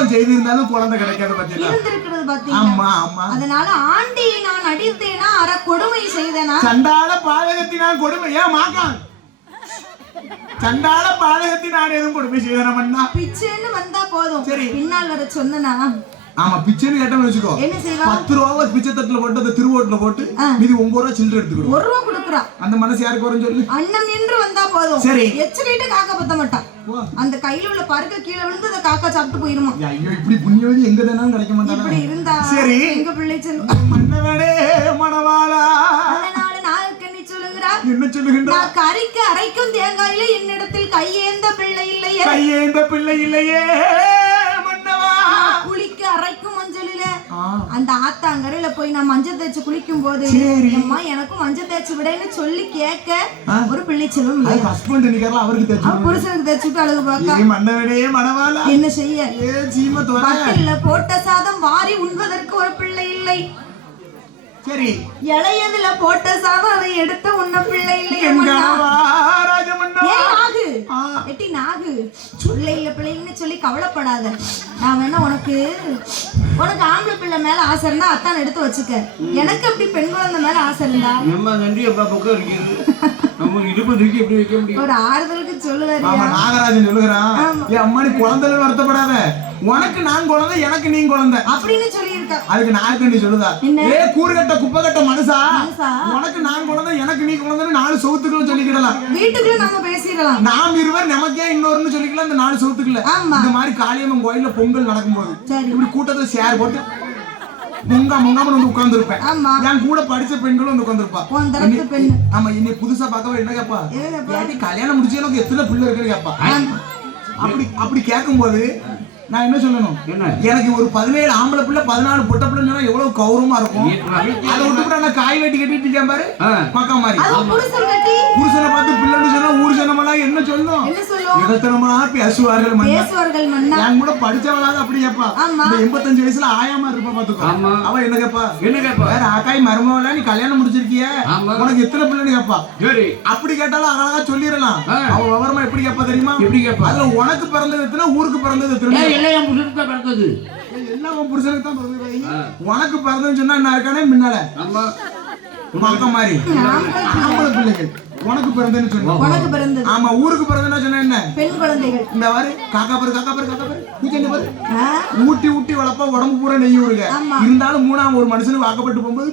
பாவம் செய்திருந்தாலும் குழந்தை கிடைக்காத பத்தியா இருந்திருக்கிறது பாத்தீங்களா? ஆமா ஆமா. அதனால ஆண்டியை நான் அடித்தேனா அற கொடுமை செய்தேனா? சண்டாள பாதகத்தினால் கொடுமை ஏன் மாக்கான் சண்டாள பாதகத்தினால் எதுவும் கொடுமை செய்தனா பிச்சைன்னு வந்தா போதும். சரி. பின்னால் வர சொன்னா ஆமா பிச்சைன்னு கேட்டோம்னு வச்சுக்கோ, என்ன செய்வா? 10 ரூபாவை பிச்சை தட்டுல போட்டு அந்த திருவோட்டுல போட்டு மீதி 9 ரூபா சில்லறை எடுத்துக்கிடும். 1 ரூபா கொடுக்குறா. அந்த மனசு யாருக்கு வரும் சொல்லு? அண்ணன் நின்று வந்தா போதும். சரி. எச்சரிட்டு காக்கா பத்த மாட்டான். அந்த கையில உள்ள பருக்க கீழே விழுந்து அந்த காக்கா சாப்பிட்டு போயிருமா. ஐயோ இப்படி புண்ணியவதி எங்க தானாலும் கிடைக்க மாட்டாங்க. இப்படி இருந்தா சரி எங்க பிள்ளை செல்லும் மன்னவனே மணவாளா அதனால நாகக்கண்ணி சொல்லுகிறா, என்ன சொல்லுகின்ற? நான் கறிக்கு அரைக்கும் தேங்காயில என்னிடத்தில் கையேந்த பிள்ளை இல்லையே, கையேந்த பிள்ளை இல்லையே மன்னவா. குளிக்க அரைக்கும் மஞ்சளில அந்த ஆத்தாங்கரையில போய் நான் மஞ்சள் தேய்ச்சி குளிக்கும் போது அம்மா எனக்கும் மஞ்சள் தேய்ச்சி விடன்னு சொல்லி கேட்க ஒரு பிள்ளை செல்வம் இல்லையா? ஹஸ்பண்ட் நிக்கறல அவருக்கு தேய்ச்சி புருஷனுக்கு தேய்ச்சிட்டு அழகு பாக்க மன்னவனே மணவாளா என்ன செய்ய? சீம தோற பட்டில போட்ட சாதம் வாரி உண்பதற்கு ஒரு பிள்ளை இல்லை. சரி இளையதுல போட்ட சாதம் அதை எடுத்து உண்ண பிள்ளை இல்லையே எட்டி நாகு பிள்ளை இல்ல பிள்ளைன்னு சொல்லி கவலைப்படாத. நான் வேணா உனக்கு ஆம்பளை பிள்ளை மேல ஆசை இருந்தா அத்தான் எடுத்து வச்சுக்க. எனக்கு அப்படி பெண் குழந்தை மேல ஆசை இருந்தா ஒரு ஆறுதலுக்கு சொல்லுவாரு. நாகராஜன் சொல்லுகிறான், என் அம்மா நீ குழந்தைல வருத்தப்படாத, உனக்கு நான் குழந்தை எனக்கு நீ குழந்தை அப்படின்னு சொல்லி இருக்க. அதுக்கு நாயக்கண்டி சொல்லுதா, ஏ கூறுகட்ட குப்பை கட்ட மனுஷா, உனக்கு நான் குழந்தை எனக்கு நீ குழந்தைன்னு 4 சவுத்துக்குள்ள சொல்லிக்கிடலாம். வீட்டுக்குள்ள நம்ம பேசிடலாம். நாம் இருவர் நமக்கே இன்னொருன்னு சொல்லிக்கலாம். இந்த 4 சவுத்துக்குள்ள இந்த மாதிரி காளியம்மன் கோயில்ல பொங்கல் நடக்கும்போது இப்படி கூட்டத்தை ஷேர் போட்டு முங்காம வந்து உட்கார்ந்து இருப்பேன். என் கூட படிச்ச பெண்களும் வந்து உட்கார்ந்துருப்பா. ஆமா என்னை புதுசா பார்க்கவே என்ன கேப்பா, கல்யாணம் முடிச்சு எனக்கு எத்தனை பிள்ளை இருக்குன்னு கேப்பா. அப்படி கேட்கும் போது நான் என்ன சொல்லணும், எனக்கு ஒரு 17 ஆம்பளை பிள்ளை 14 பொட்ட பிள்ளைன்னு சொன்னா எவ்வளவு கௌரவமா இருக்கும். அதை விட்டு நான் காய் வெட்டி கட்டிட்டு இருக்கேன் பாரு மக்கா மாதிரி. புருஷனை பார்த்து பிள்ளைன்னு சொன்னா ஊர் ஜனமெல்லாம் என்ன சொல்லும், இடத்தனமா பேசுவார்கள். என் கூட படிச்சவளாக அப்படி கேப்பா. 85 வயசுல ஆயாம இருப்பா பாத்துக்கோ. அவ என்ன கேப்பா, வேற ஆக்காய் மருமவளா நீ கல்யாணம் முடிச்சிருக்கிய உனக்கு எத்தனை பிள்ளைன்னு கேப்பா. அப்படி கேட்டாலும் அழகா சொல்லிடலாம். அவ விவரமா எப்படி கேப்பா தெரியுமா, அதுல உனக்கு பிறந்தது எத்தனை ஊருக்கு பிறந்தது எத்தனை பிறந்தது எல்லாம் உன் புருஷனுக்கு தான் பிறந்தது. உனக்கு பிறந்ததுன்னு சொன்னா என்ன இருக்கானே முன்னால மக்க மாதிரி ஆம்பளை பிள்ளைகள் உனக்கு பிறந்ததுன்னு சொன்னா. ஆமா ஊருக்கு பிறந்ததுன்னா சொன்னா என்ன பெண் குழந்தைகள். இந்த மாதிரி காக்கா பாரு ஊட்டி ஊட்டி வளர்ப்பா உடம்பு பூரா நெய் ஊருங்க. இருந்தாலும் 3ஆம் ஒரு மனுஷனுக்கு வாக்கப்பட்டு போகும்போது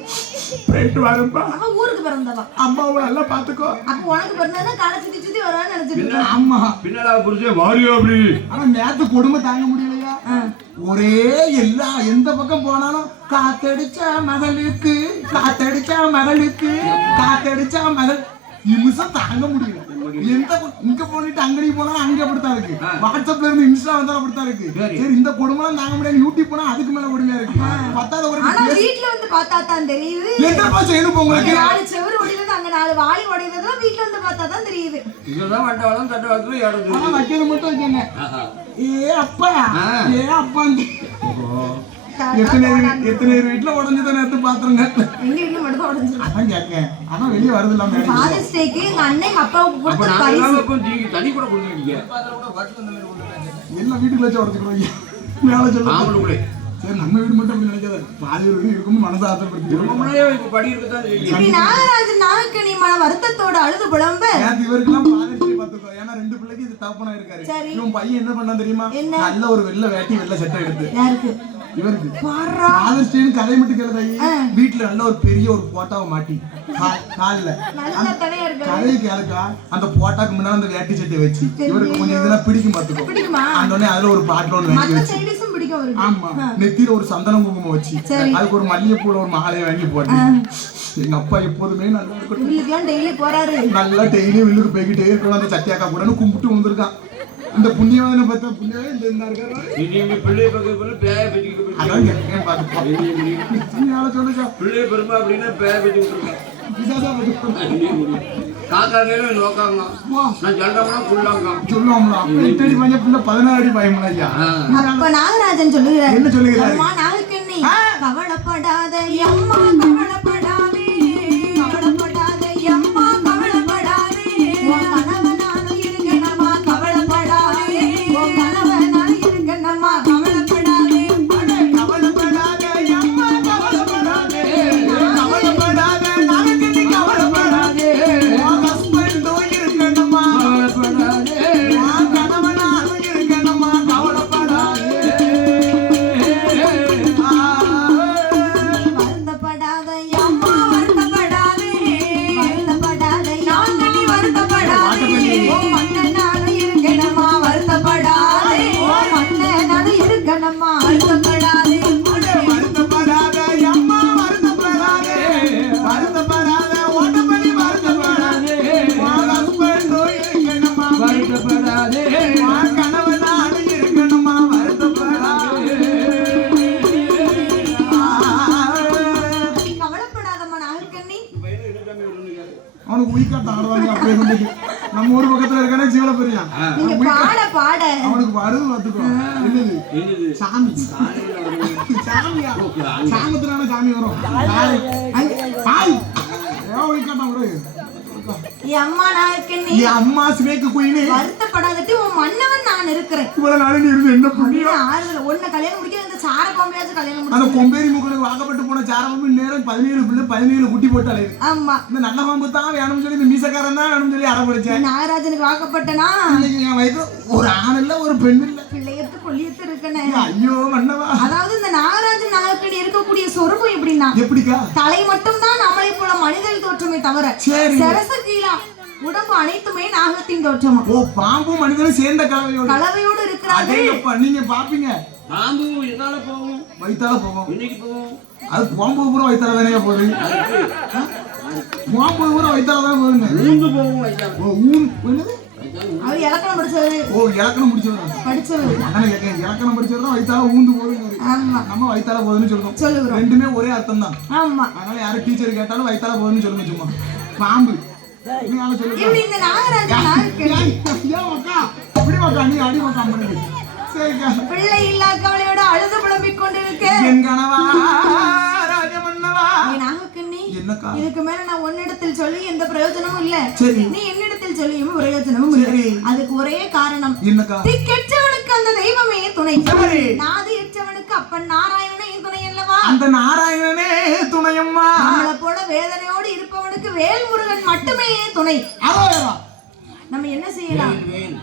ஊருக்கு பிறந்தவா அம்மாவை நல்லா பாத்துக்கோ. அப்ப உனக்கு பிறந்தா காலை சுத்தி சுத்தி வரான்னு நினைச்சிட்டு. ஆமா பின்னால புரிஞ்சே மாறியோ அப்படி. ஆனா நேத்து கொடுமை தாங்க முடியலையா, ஒரே எல்லா எந்த பக்கம் போனாலும் காத்தடிச்ச மகளுக்கு காத்தடிச்ச மகளுக்கு காத்தடிச்ச மகள் நிமிஷம் தாங்க முடியல. எந்த இங்க போனிட்டு அங்கடி போனாலும் அங்க அப்படித்தான் இருக்கு. வாட்ஸ்அப்ல இருந்து இன்ஸ்டா வந்தாலும் அப்படித்தான் இருக்கு. சரி இந்த கொடுமைலாம் தாங்க முடியாது. யூடியூப் போனா அதுக்கு மேல கொடுமையா இருக்கு. பத்தாத ஒரு வீட்ல வந்து பார்த்தா தான் தெரியுது. என்னப்பா செய்யணும் உங்களுக்கு, 4 செவுரு ஒடிறது அங்க 4 வாளி ஒடிறதுலாம் வீட்ல வந்து பார்த்தா தான் தெரியுது. இதெல்லாம் வண்டவாளம் தட்டவாளத்துல ஏறது. ஆனா வைக்கிறது மட்டும் வைக்கங்க. ஏ அப்பா எத்தனை வீட்டுல உடஞ்சத நேரத்து பாத்துருங்க. எங்க வீட்டுல மட்டும் உடஞ்சிருக்கு. அதான் கேட்கேன். ஆனா வெளியே வருது இல்லாம ஃபாதர்ஸ் டேக்கு எங்க அண்ணன் அப்பாவுக்கு கொடுத்த பரிசு தண்ணி கூட கொடுத்துருக்கீங்க. எல்லாம் வீட்டுக்குள்ள வச்சு உடச்சுக்கிறோம். மேல சொல்லுங்க. சரி நம்ம வீடு மட்டும் அப்படி நினைக்காத, பாதி வீடு இருக்கும் மனசு ஆசைப்படுத்தி படி இருக்கதான். இப்படி நாகராஜன் நாகக்கணி மன வருத்தத்தோட அழுது புலம்ப இவருக்கெல்லாம் பாதிச்சு பாத்துக்கோ. ஏன்னா 2 பிள்ளைக்கு இது தகப்பனா இருக்காரு. இவன் பையன் என்ன பண்ணா தெரியுமா, நல்ல ஒரு வெள்ளை வேட்டி வெள்ளை சட்டை எடுத்து இவருக்கு கதை மட்டும் கேளுதாயி வீட்டுல நல்ல ஒரு பெரிய ஒரு போட்டாவை மாட்டி கால்ல கதையை கேளுக்கா. அந்த போட்டாக்கு முன்னாடி அந்த வேட்டி சட்டை வச்சு இவருக்கு கொஞ்சம் இதெல்லாம் பிடிக்கும் பாத்துக்கோ. அந்த அதுல ஒரு பாட்டு ஒண்ணு வாங்கி வச்சு, ஆமா நெத்தியில ஒரு சந்தனம் குங்குமம் வச்சு அதுக்கு ஒரு மல்லிகைப்பூல ஒரு மாலையை வாங்கி போட்டு எங்க அப்பா எப்போதுமே நல்லா இருக்கட்டும் நல்லா டெய்லி வில்லுக்கு போய்கிட்டே இருக்கணும். அந்த சத்தியாக்கா கூட கும்பிட்டு வந்திருக்கான். இந்த புண்ணியவாதனை பார்த்தா புண்ணியவே இந்த இருக்காரு. நீங்க பிள்ளைய பக்கத்துல பேய பெட்டிட்டு அதான் கேட்கேன் பாத்துப்பா. சொல்லுங்க பிள்ளைய பெருமா அப்படின்னா பேய பெட்டி விட்டுருக்கேன். காக்கா நேரம் நோக்காங்க நான் சொல்றோம்னா புள்ளாங்க சொல்லுவாங்களா 8 அடி பையன் புள்ள 16 அடி பையன் ஐயா. அப்ப நாகராஜன் சொல்லுகிறார், என்ன சொல்லுகிறார், அம்மா நாகக்கண்ணி கவலைப்படாத அம்மா கவலைப்படாதே கவலைப்படாத அம்மா கவலைப்படாதே உன் கணவனாலும் இருக்கணுமா கவலைப்படாதே உன் கணவனாலும் இருக்கணுமா கவலைப்படாதே இருக்கு. நம்ம ஊர் பக்கத்துல இருக்கானே ஜீவலபெரியான். நீங்க பாட பாட அவனுக்கு வருது பாத்துக்கோ. என்னது? என்னது? சாமி. சாமியா? சாமத்துனால சாமி வரும். பாய். ஒழிக்காட்டான் ஒரு. என் அம்மா நான் இருக்கேன். என் அம்மா ஸ்னேக்கு குயினே. வருத்தப்படாதட்டி உன் மன்னவன் நான் இருக்கிறேன். இவ்வளவு நாள் நீ இருந்து என்ன புண்ணியம்? ஆறுதல் ஒண்ணு கல்யாணம் முடிக்க இந்த சார பாம்பையாச்சும் கல்யாணம் அந்த முடிச்சு. கொம்பேரி மூக்கனுக்கு வாக்கப்பட்டு போன சாரபாம்பு நேரம் 17 பிள்ளை 17 குட்டி போட்டு அலையுது. ஆமா. இந்த நல்ல பாம்பு தான் வேணும்னு சொல்லி இந்த மீசக்காரன் தான் வேணும்னு சொல்லி அடம்பிடிச்சேன். நாகராஜனுக்கு வாக்கப்பட்டனா இன்னைக்கு என் வயது ஒரு ஆண் இல்ல ஒரு பெண் இல்ல. பிள்ளையத்து கொல்லியத்து இருக்கனே. ஐயோ மன்னவா. அதாவது இந்த நாகராஜன் நாகக்கடி இருக்கக்கூடிய சொரூபம் எப்படின்னா எப்படிக்கா? தலை மட்டும் தான் நம்மளை போல மனிதன் தோற்றமே தவிர சரி. சரச கீழா உடம்பு அனைத்துமே நாகத்தின் தோற்றமா. ஓ பாம்பும் மனிதனும் சேர்ந்த கலவையோடு இருக்கிறாங்க. அதேப்பா நீங்க பாப்பீங்க. பாம்பு எதால போகும்? வயித்தால போகும். இன்னைக்கு போகும். அது பாம்பு பூரா வயித்தால தானே போகுது. பாம்பு பூரா வயித்தால தான் போகுங்க. ஊந்து போகும் வயித்தால. ஓ ஊன் என்னது? அவர் இலக்கணம் படிச்சவர். ஓ இலக்கணம் முடிச்சவர். படிச்சவர். அதானே கேட்கேன். இலக்கணம் படிச்சவர் தான் வயித்தால ஊந்து போகுதுங்க. ஆமா. நம்ம வயித்தால போகுதுன்னு சொல்றோம். சொல்லுகிறோம். ரெண்டுமே ஒரே அர்த்தம் தான். ஆமா. அதனால யாரும் டீச்சர் கேட்டாலும் வயித்தால போகுதுன்னு சொல்லுங்க சும்மா. பாம்பு. நீ ஆள சொல்லுங்க. இப்படி இந்த நாகராஜன் நாகக்கடி ஏன் மக்கா? இப்படி மக்கா நீ அடி மக்கா பண்ணுங்க. சரிக்கா. பிள்ளை இல்லா கவலையோட அழுது புலம்பிக் கொண்டிருக்க என் கனவா ராஜமன்னவா. நாகக்கண்ணி என்னக்கா? இதுக்கு மேல நான் உன்னிடத்தில் சொல்லி எந்த பிரயோஜனமும் இல்ல. சரி. நீ என்னிடத்தில் சொல்லியும் பிரயோஜனமும் இல்லை. சரி. அதுக்கு ஒரே காரணம் என்னக்கா? திக்கெற்றவனுக்கு அந்த தெய்வமே துணை. சரி. நாதியற்றவனுக்கு அப்பன் நாராயணனே துணை அல்லவா. அந்த நாராயணனே துணையம்மா. நம்மளை போல வேதனையோடு இருப்பவனுக்கு வேல்முருகன் மட்டுமே துணை. அதான் நம்ம என்ன செய்யலாம்? வேல்.